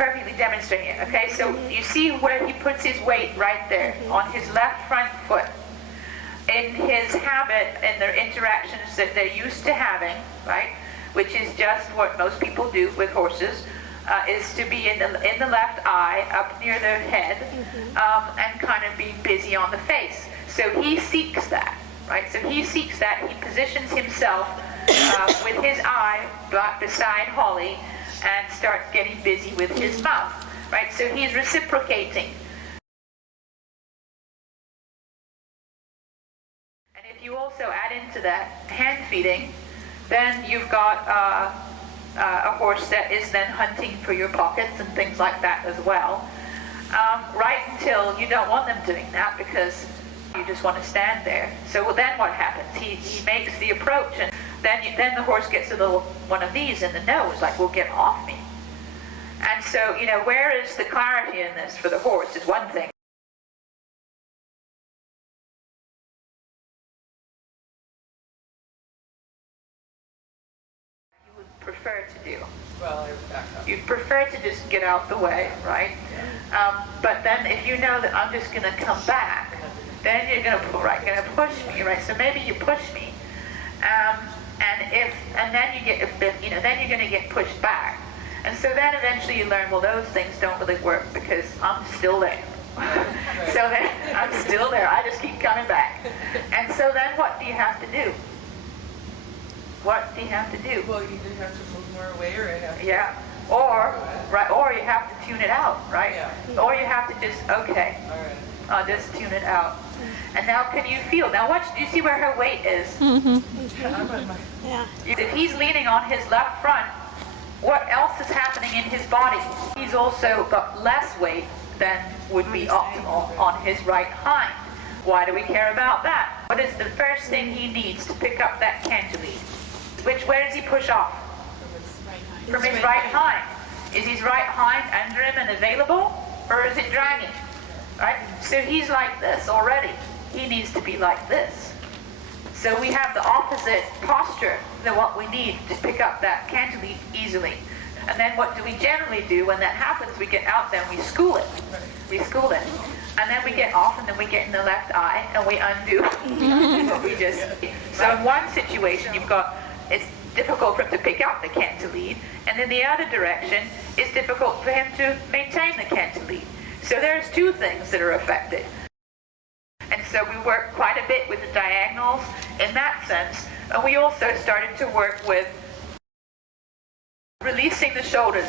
perfectly demonstrating it. Okay, so you see where he puts his weight right there on his left front foot. In his habit and their interactions that they're used to having, right, which is just what most people do with horses, is to be in the left eye, up near their head, and kind of be busy on the face. So he seeks that, right? So he seeks that. He positions himself with his eye beside Holly and starts getting busy with his mouth, right? So he's reciprocating. And if you also add into that hand feeding, then you've got a horse that is then hunting for your pockets and things like that as well, right until you don't want them doing that because you just want to stand there. So then what happens? He makes the approach, and then the horse gets a little one of these in the nose, like, well, get off me. And so, where is the clarity in this for the horse is one thing. You would prefer to do. Well, I would back up. You'd prefer to just get out the way, right? But then if you know that I'm just going to come back, then you're going to push me, right? So maybe you push me, and then you get a bit, then you're going to get pushed back, and so then eventually you learn, well, those things don't really work because I'm still there. So then I'm still there. I just keep coming back, and so then what do you have to do? What do you have to do? Well, you either have to move more away, or I have to. Yeah. Or you have to tune it out, right? Yeah. Or you have to just, okay, All right. I'll just tune it out. And now can you feel? Now watch, do you see where her weight is? Yeah. If he's leaning on his left front, what else is happening in his body? He's also got less weight than would be optimal on his right hind. Why do we care about that? What is the first thing he needs to pick up that canter lead? Where does he push off? From his right hind. Is his right hind under him and available, or is it dragging? Right? So he's like this already. He needs to be like this. So we have the opposite posture than what we need to pick up that canter lead easily. And then what do we generally do when that happens? We get out there and we school it. We school it. And then we get off, and then we get in the left eye and we undo what we just did. So in one situation you've got, it's difficult for him to pick up the canter lead, and in the other direction it's difficult for him to maintain the canter lead. So there's two things that are affected. And so we work quite a bit with the diagonals in that sense. And we also started to work with releasing the shoulders,